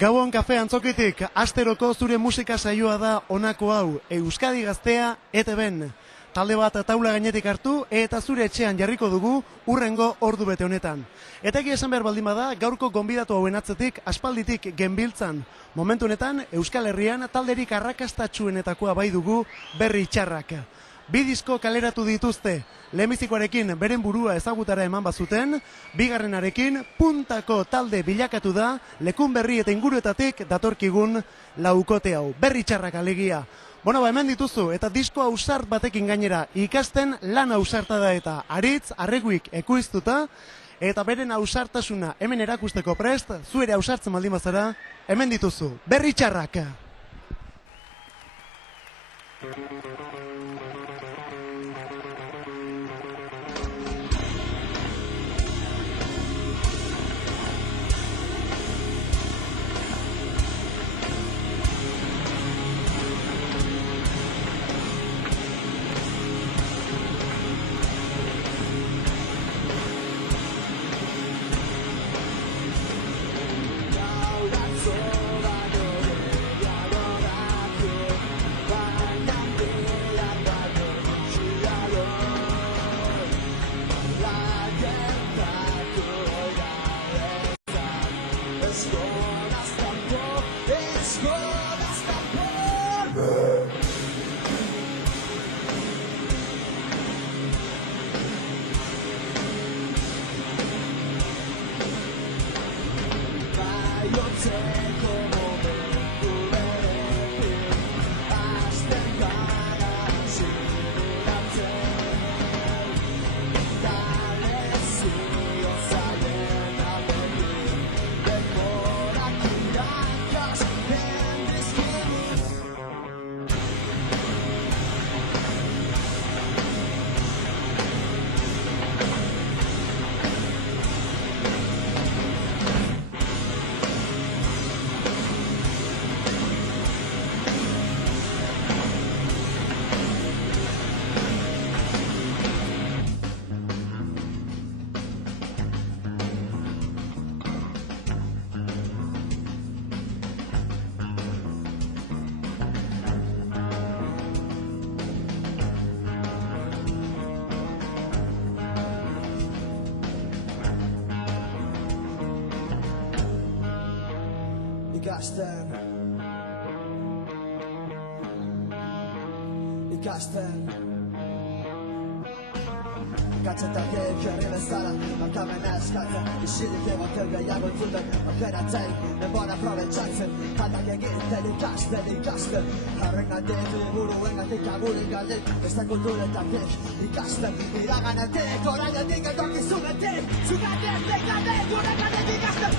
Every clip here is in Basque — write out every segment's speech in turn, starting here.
Gabon kafe antzokitik, asteroko zure musika saioa da honako hau, Euskadi Gaztea ETB-n. Talde bat taula gainetik hartu eta zure etxean jarriko dugu hurrengo ordu bete honetan. Eta egia esan behar baldin bada, gaurko gonbidatu hauen atzetik aspalditik genbiltzan. Momentu honetan, Euskal Herrian talderik arrakastatsuenetakoa bai dugu Berri Txarrak. Bi disko kaleratu dituzte, lehenbizikoarekin beren burua ezagutara eman bazuten, bigarrenarekin puntako talde bilakatu da, Lekun Berri eta inguruetatik datorkigun laukote hau. Berri Txarrak alegia. Bueno, hemen dituzu, eta disko ausart batekin gainera, ikasten lan ausarta da eta aritz, arreguik ekoiztuta, eta beren ausartasuna hemen erakusteko prest, zuere ausartzen baldin bazara, hemen dituzu, Berri Txarrak. Ikasten Gatzetak herri bezala Makamen eskatzen Isilik egoten gehiago entzuten Okeratzen, denbora aprobetxatzen Jatak egiten ikasten Harren gandik, buruen gandik, agurin gandik Beste kulturetatik ikasten Iraganetik, orainetik, etorkizunetik Zuganetik, gandik, gure gandik ikasten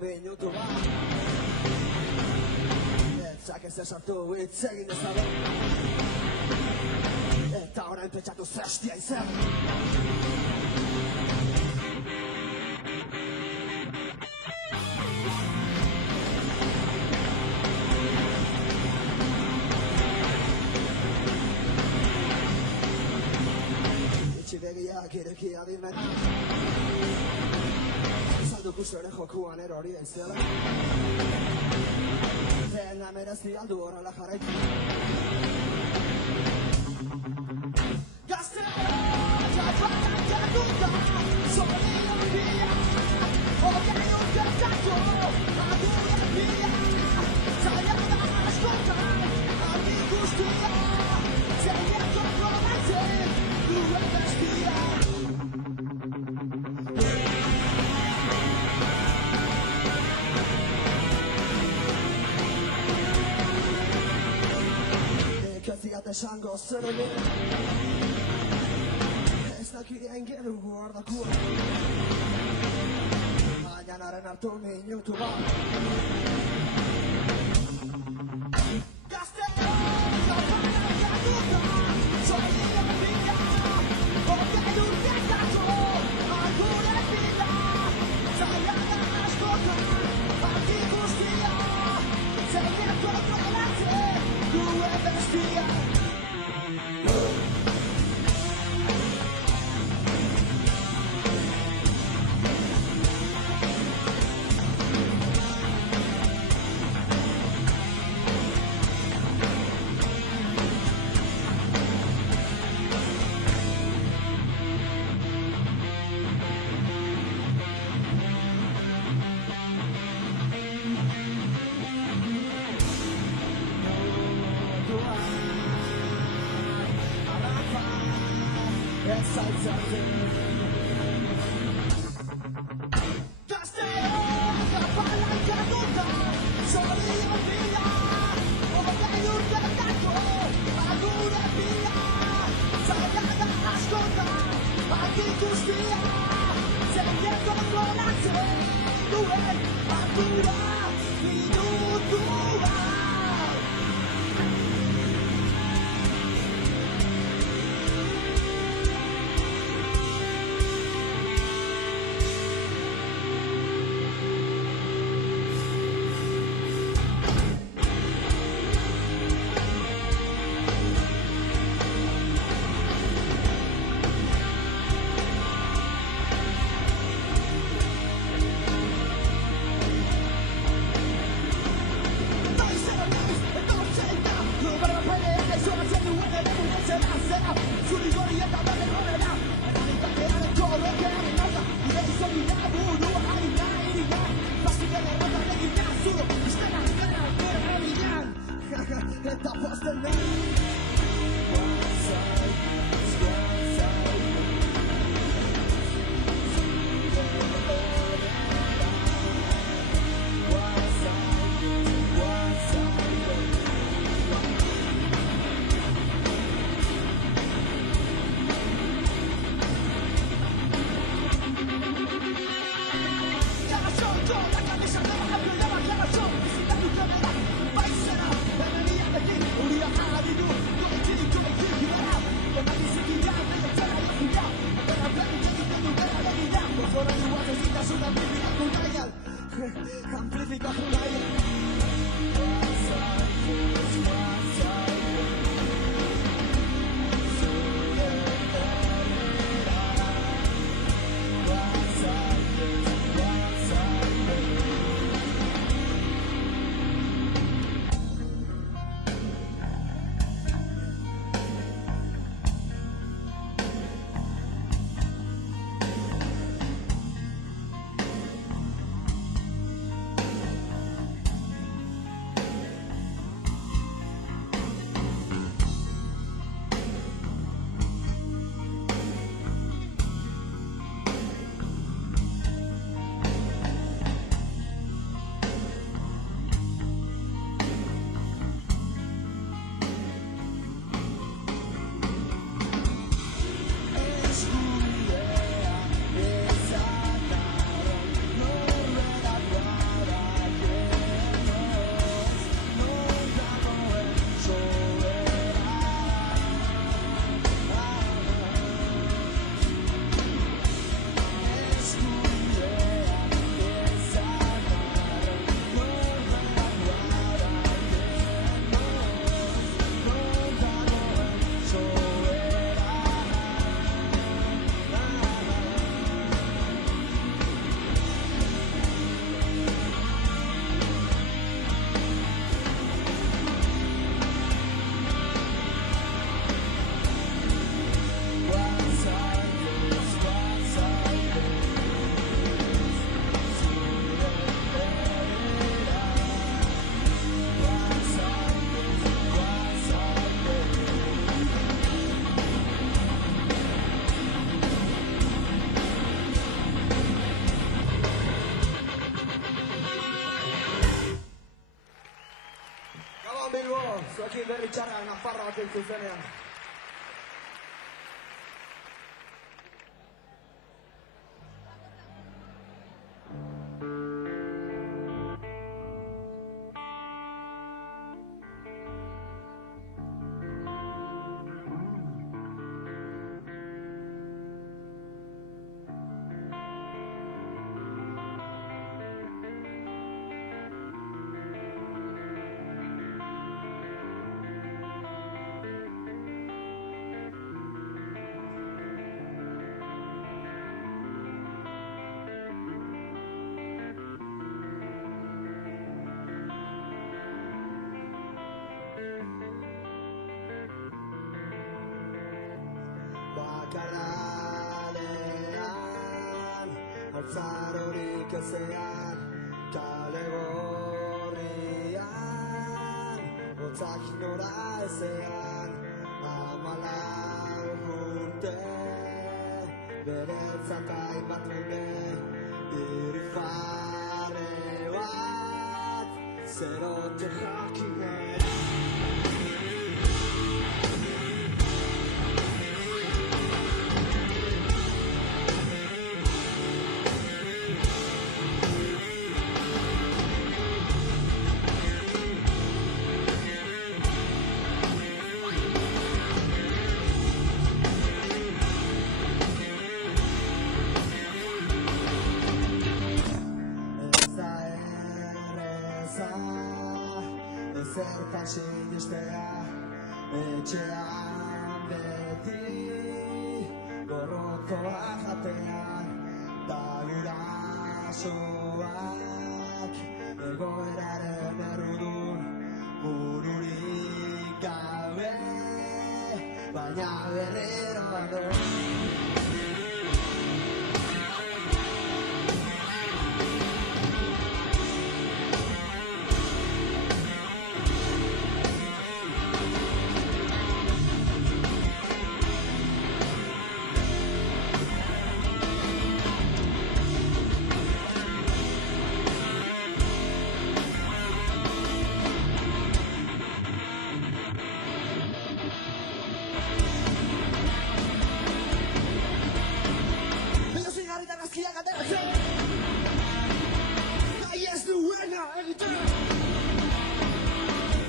Minutu bat Etzak ez esartu hitz egin ezaben Eta orain pentsatu zestia izan Itxibegiak ireki adimen Saldu kusore jokuan erori da izela dena merezi aldu horrela jarraitu. Gaztea jatuak jatuta Zorion bia Hogei urtetako Adure bia Zaila da askotan Argi guztia Zeinak kontrolatzen Duen bestia Ekaziat esango zer egin Ez dakirien gerugu ardakua Mañanaren hartu minutu bat Gaztea Zapanak jatuta Zorion bia Hogei urtetako Adure bia Zaila da askotan Argi guztia Zeinak kontrolatzen Duen bestia Uria haridu, no ichiri zuekin berri txarrak Nafarra bat egin zuzenean. Bakardadean, altzarorik ezean, kale gorrian, hotzak nora ezean, 14 urte, beretzat hainbat mende, hiri jarre bat, zerote jakinen. Zertan sinistea, etxean beti, gorrotoa jatean, da gurasoak, egoeraren errudun, bururik gabe, baina berriro ando.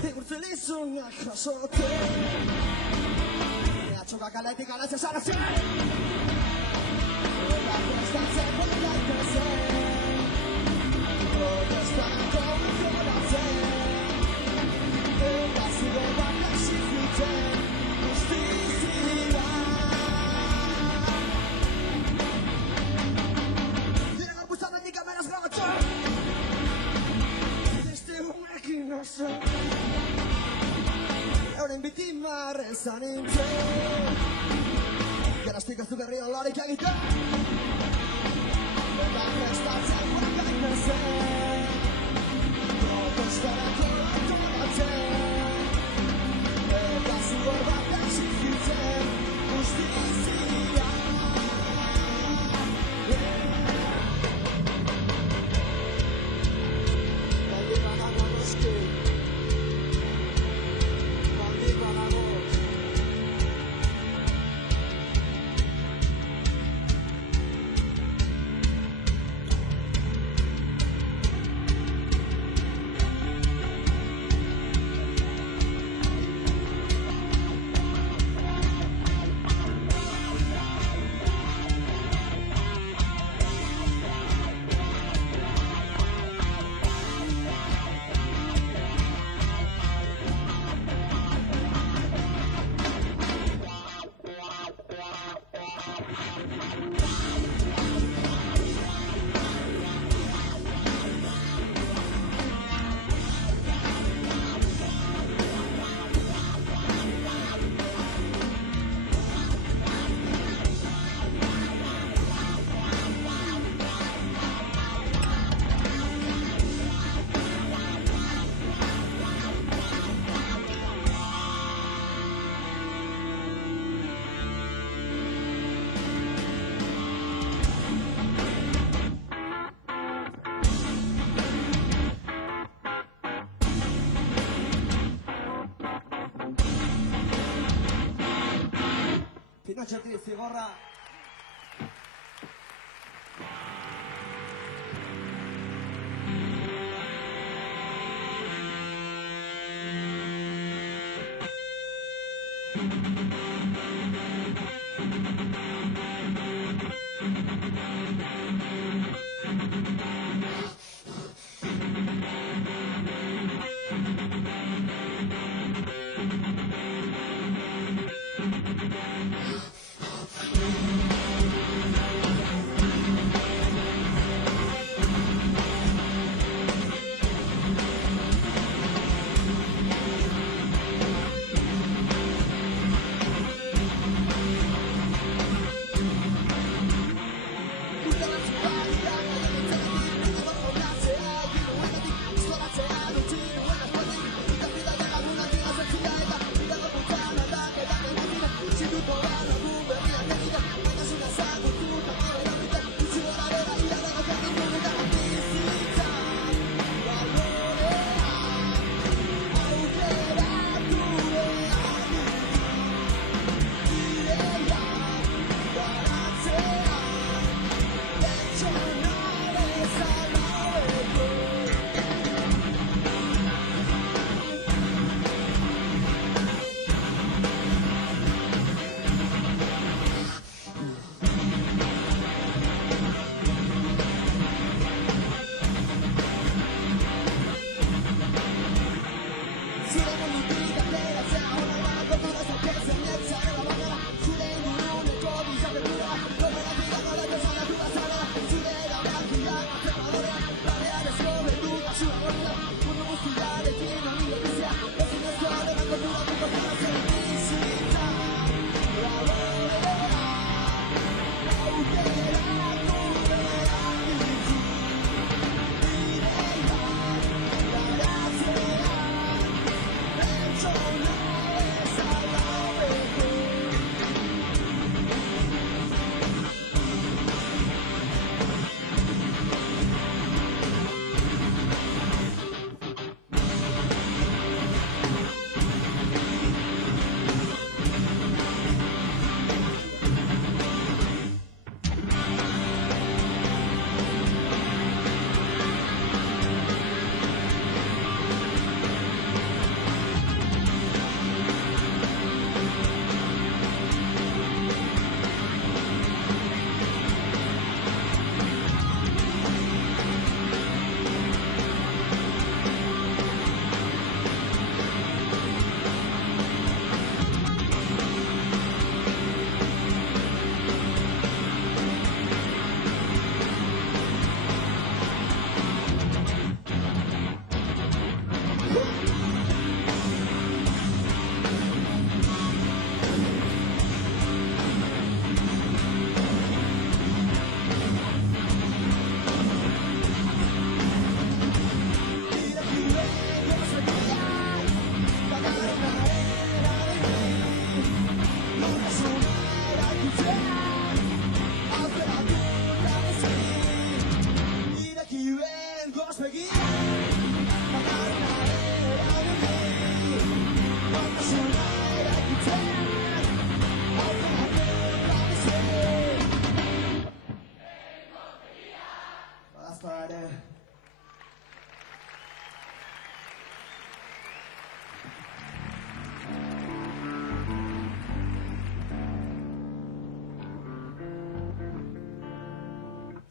Egurtzelizunak jasote Atxokak alaitik galatzea zarazen Eta prestatzen gaitezen Protestako zoratzen Eta zure bat exiguten Justizia Dira gapuztan handik kameraz grabatzen Beste honekin oso Euren bitimarren zanintzen Geraztik ez du berri olarik egiten Eta prestatzen gaitezen Protestarako antolatzen Eta zure bat exigitzen Justizia Baldin badago noski Pinotxotik zigorra.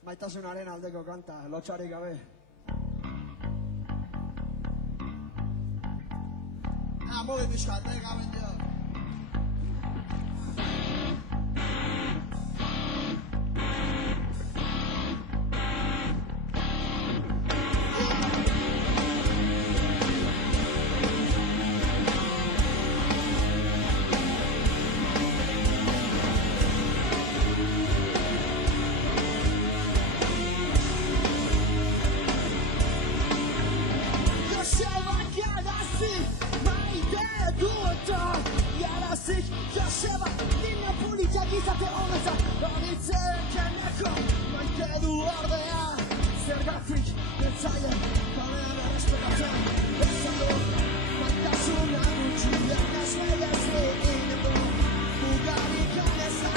Maitasunaren aldeko kanta, lotxarik gabe. Mugi pixkat, gaben dio. Joseba, linea politia gizate honezak Horitzeken maite du ordea Zergatik netzaien kalean errespetatzen Ezan du, maitasuna gutxiak asmedez egin du Mugarik anez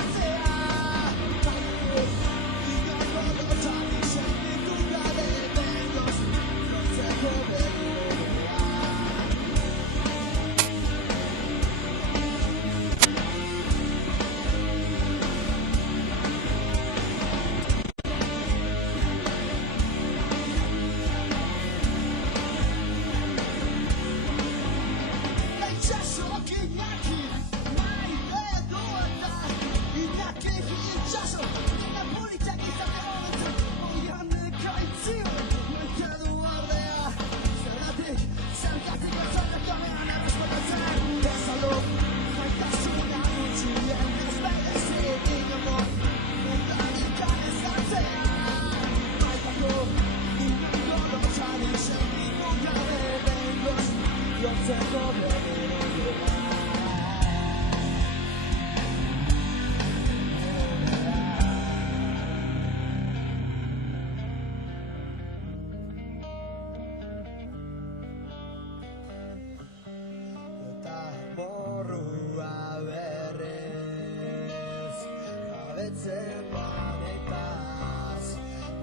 galdetzen banetaz,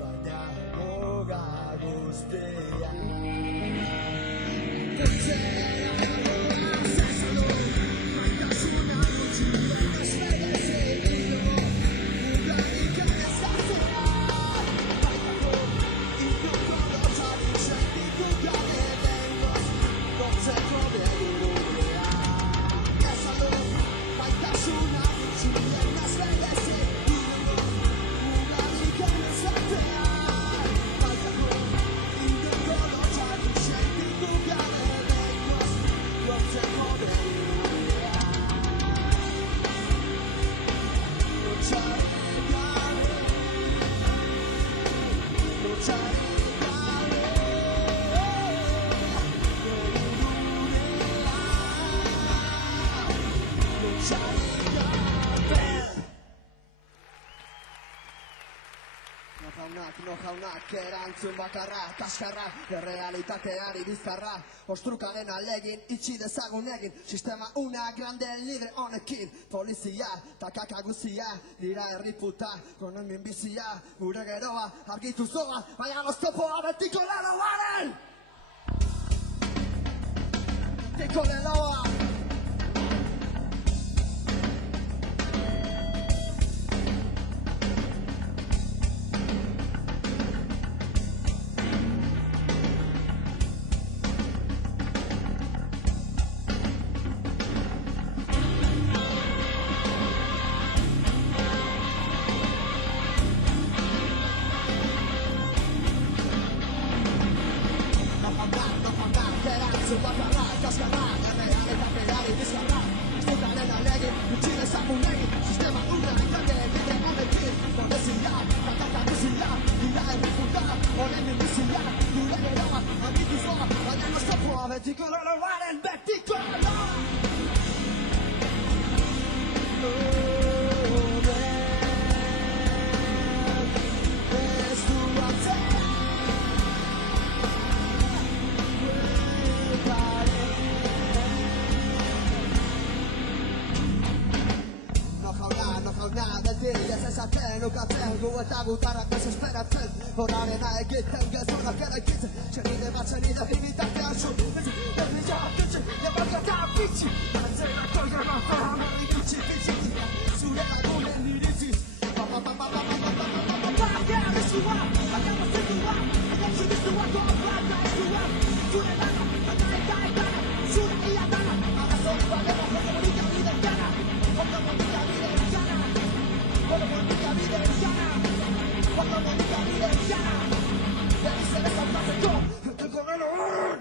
baina goga guztia. No jaunak erantzun bakarra, kaskarra, errealitateari bizkarra, ostrukaren alegin, itxi dezagun egin, sistema una grande libre honekin, polizia, takaka guzia, dira herriputa, konomin bizia, gure geroa, argitu zoa, baina oztopoa betiko leloaren! Tiko leloa! Eta gutarrak desesperatzen, horarena egiten gezonak eraikitzen, txenide bat txenide himitatean zu, berdila atetxe, lebarkata bitxi, antzerako jara jara ikutsi bitxi, zure lagunen iritziz, Agabazua, agabazua, agabazua, agabazua, zure lana, eta, zure iatana, agazori balera, hogemonika bide jana, hogemonika bide jana, hogemonika bide jana. Cuando me diga mi ya, me dice de saltarse yo, estoy con el horror.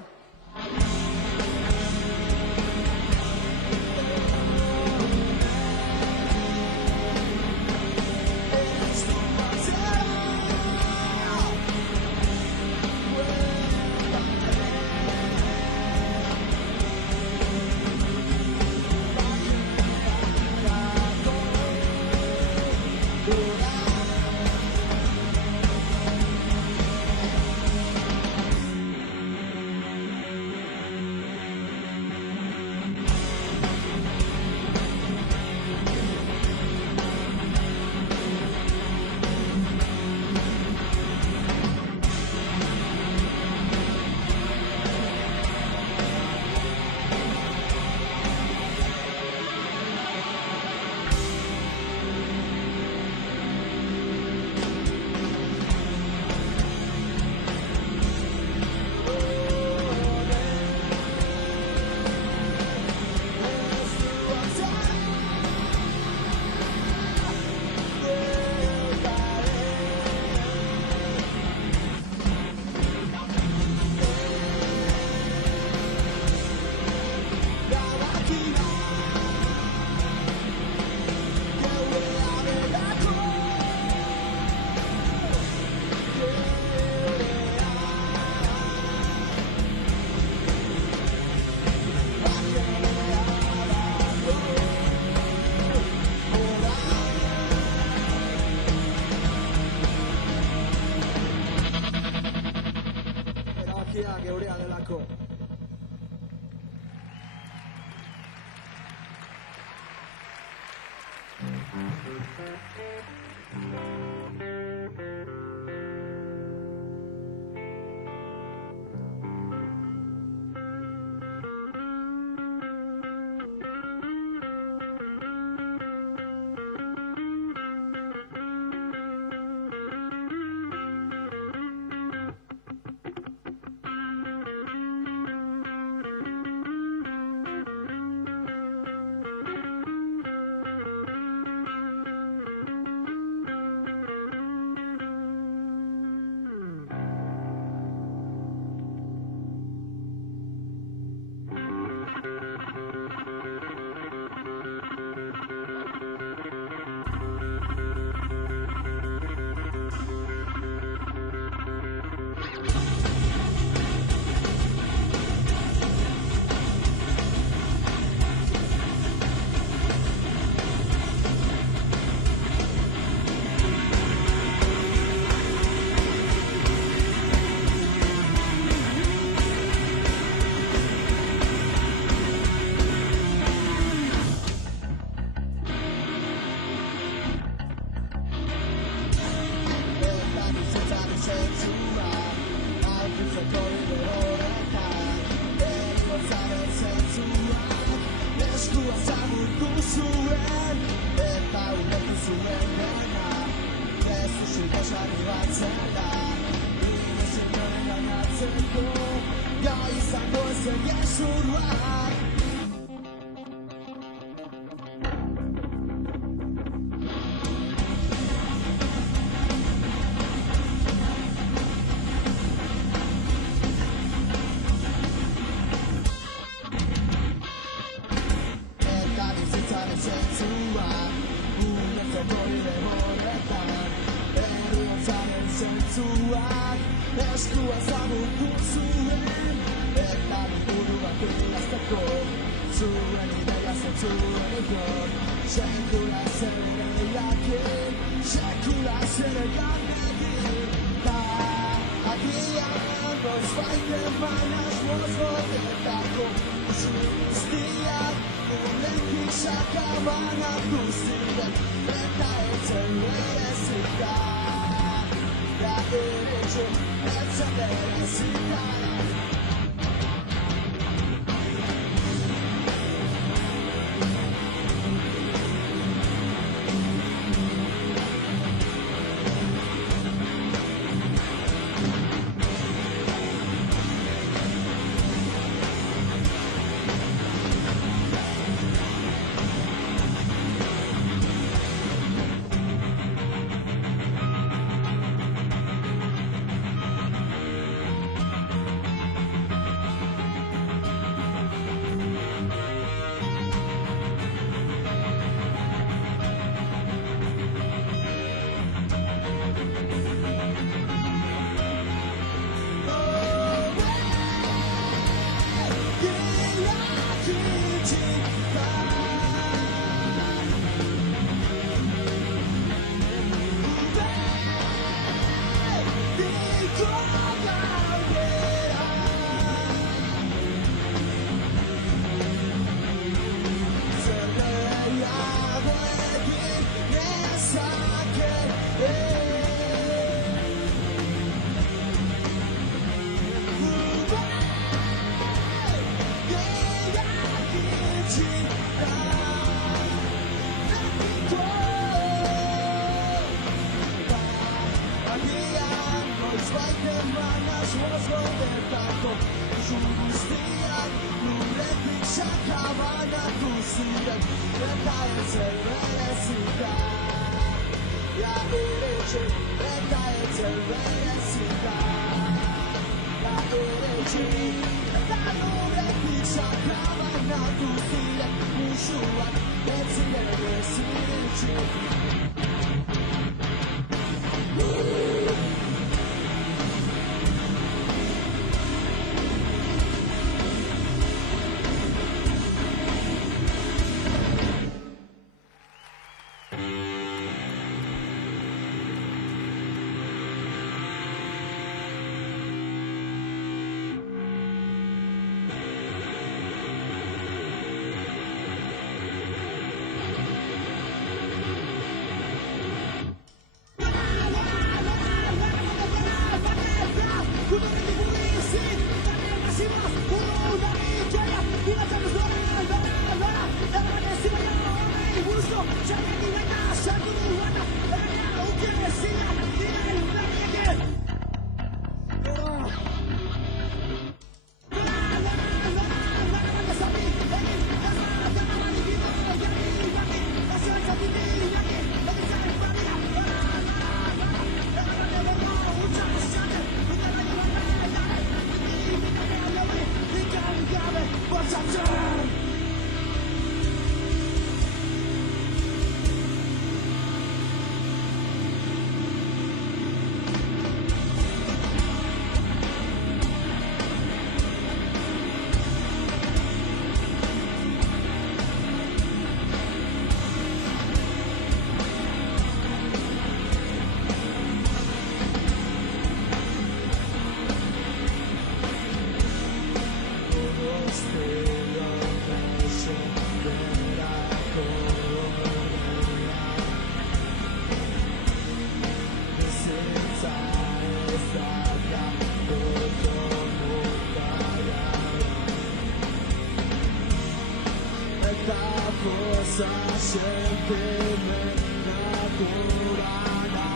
eta forza sentimen naturala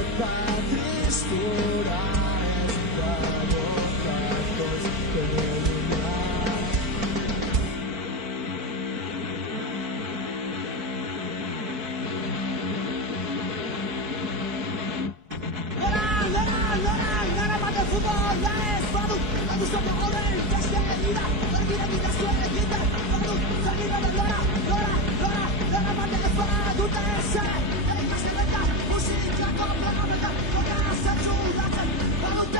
eta tristura ez dago kartoz peruna. Lora bat futbol da ez badut, badu zone horren beste ira, argira bidea zuen egiten, badut, zagirra da lora bat ez badut ezen, ikasketak, musikako programetan, jokera zentzu datzen, badut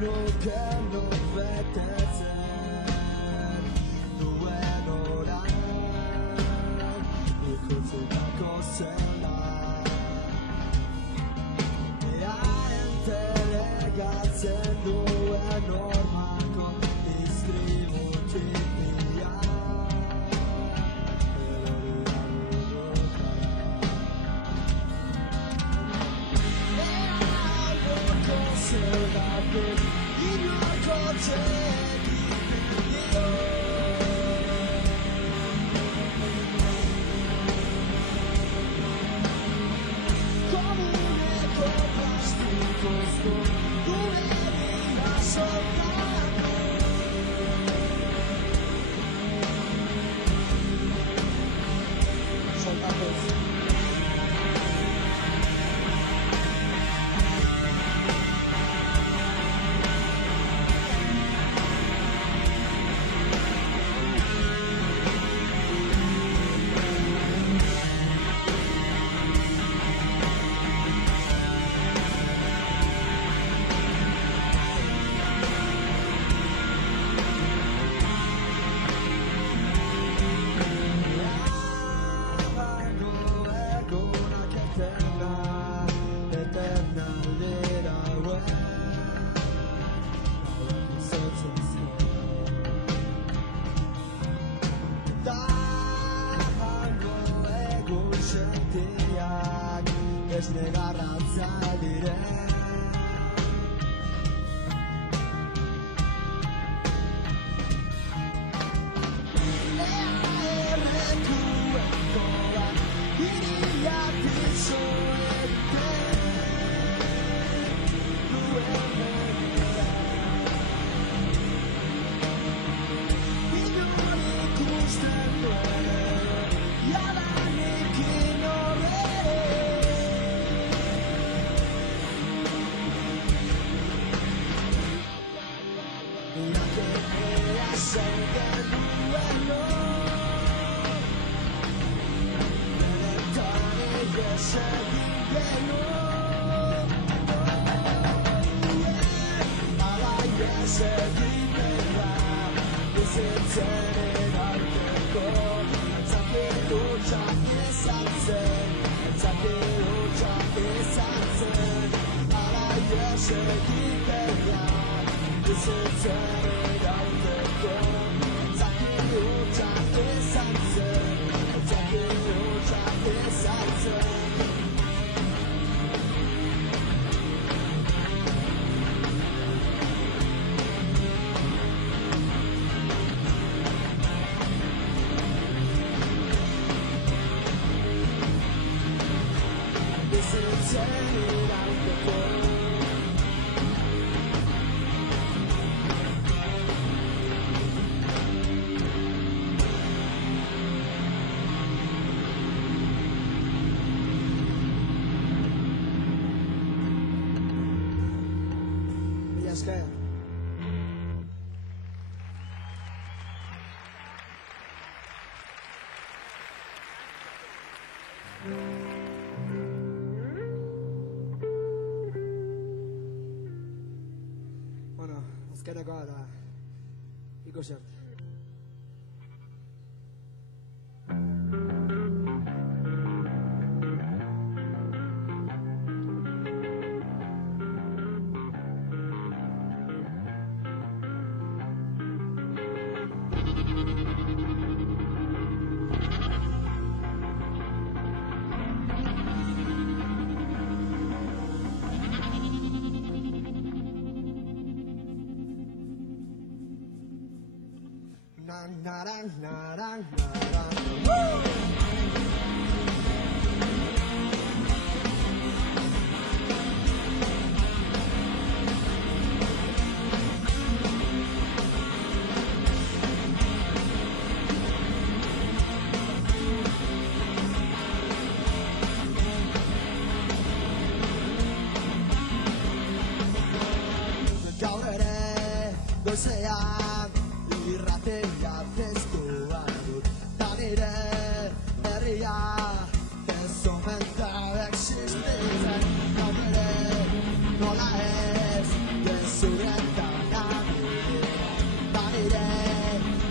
Nuke betetzen duen oran ikutzitako zela earen telegatzen duen normako distributipia earen zelatik negarratza dire errekueko bat iriatik zoeten duen inor ikusten duen jadanik This is irauteko. Mila esker. Bueno, azkenekoa da ikusi arte. Gaur ere goizean irratia testua dut, ta nire herria ez omen da existitzen. Gaur ere nola ez gezuretan abidea, ta nire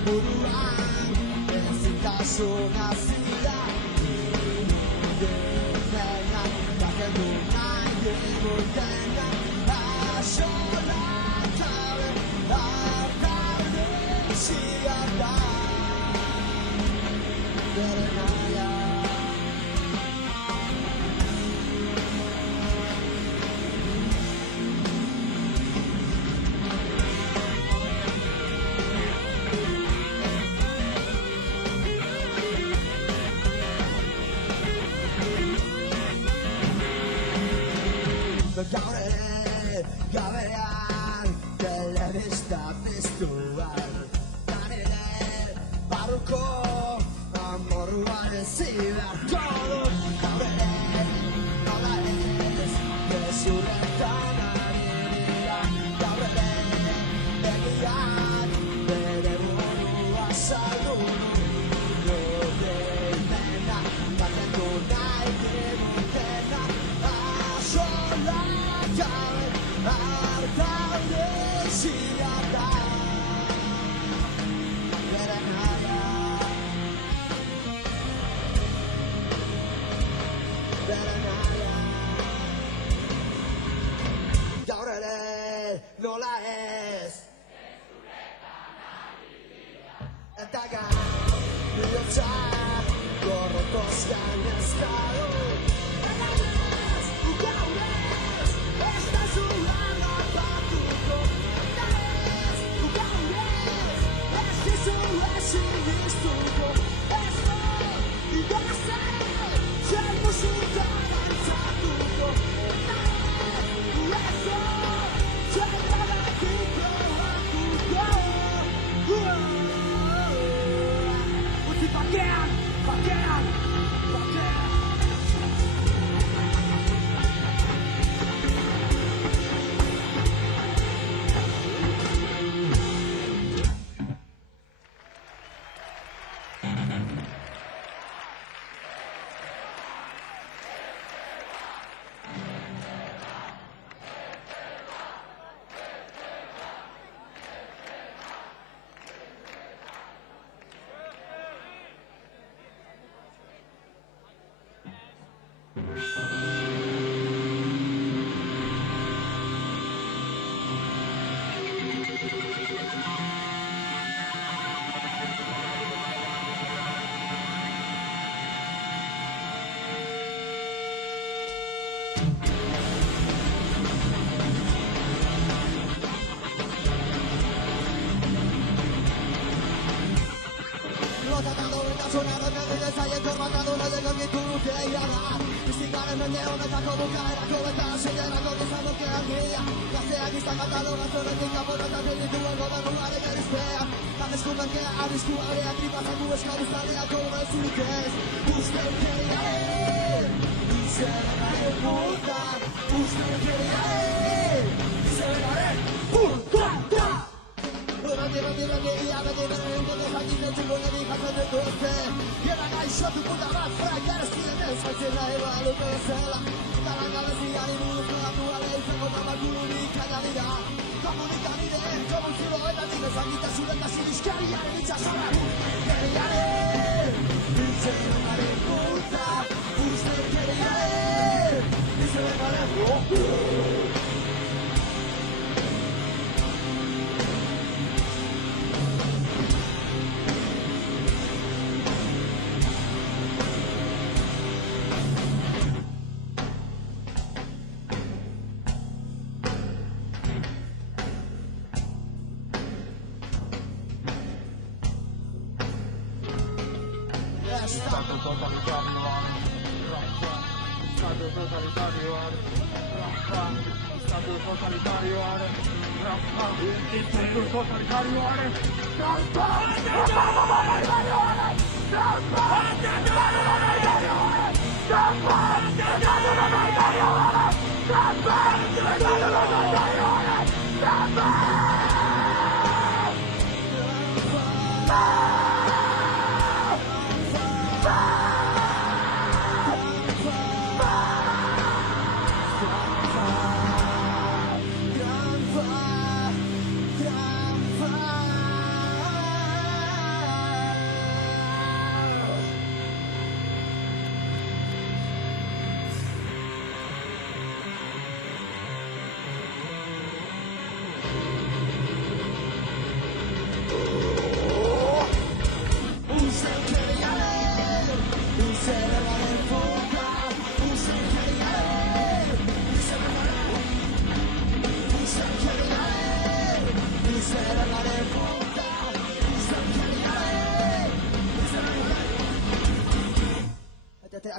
buruan ezintasuna zira. Denean, bakendu nahi digutena, asola tabe, artade zigarda, bere naia. Gaur ere gabean telebista piztuan, ta nire barruko amorruaren ziberko dut. Gaur ere nola ez gezurretan ari dira, gaur ere begiak bere burua saldu du. Dena batendu nahi digutena, asola artaude zigarda, bere naia, bere naia. Gaur ere nola ez eta gaur bihotza gorrotoz gainezka dut. Fucking Beraien korbatatu nahieko gitu dukeia da Biztikaren mende honetako bukaerako eta seilerako gizandoke argia Gazteak izan katalogatzen etik kaporatak edituen gobernuaren erizpean Arrisku merkea, arrisku area, tripazaku eskabuzaleako bezurik ez Ustelkeriaren izenaren puta Ustelkeriaren izenaren puta Beti, ia beti berreun dut jakitzen txingonenik jatzen dituzte Gera gaixotu puta bat frak garaztien ez jaitzen nahi baluko zela Garan gabeziari buruzko aktuale izango tamakurunik kaina dira Komunikabide, komunzilo eta dine zangitasuren da siniskariaren itxasora Ustelkeriaren izenaren puta Ustelkeriaren izenaren puta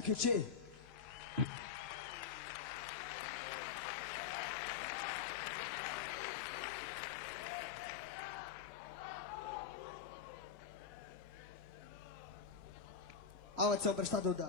Akichi. Hau etzau prestatuta.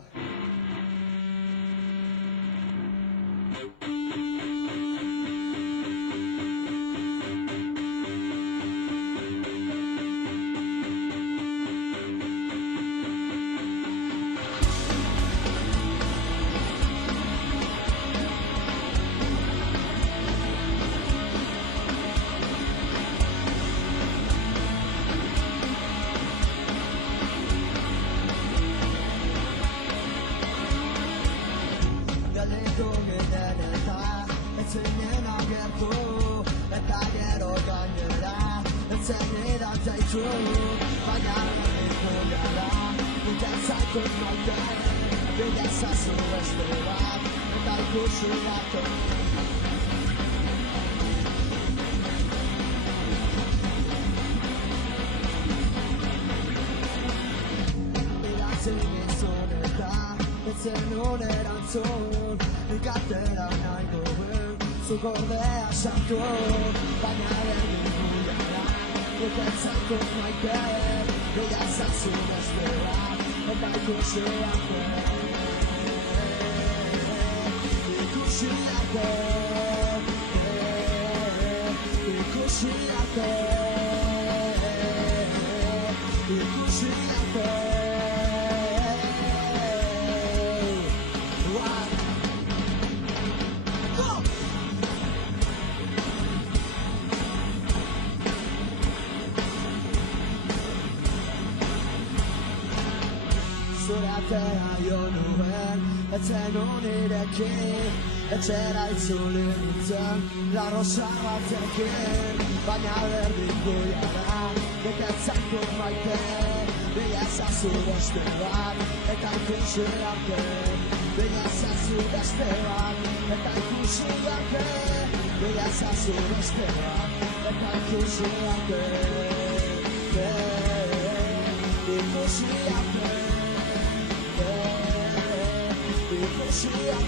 Gordea sartu, baina erdigulara Uketzakot maite, bella zazu bestera Eta ikusi arte Ikusi arte Ikusi arte Ikusi arte Atea jo nuen, etzen onirekin Etxera itzuli nintzen, la rosa batekin Baina berdindu jara, betetzako maite Bila ezazu beste bat, eta ikusi arte Bila ezazu beste bat, eta ikusi arte Bila ezazu beste bat, eta ikusi arte Ikusi arte nagusiak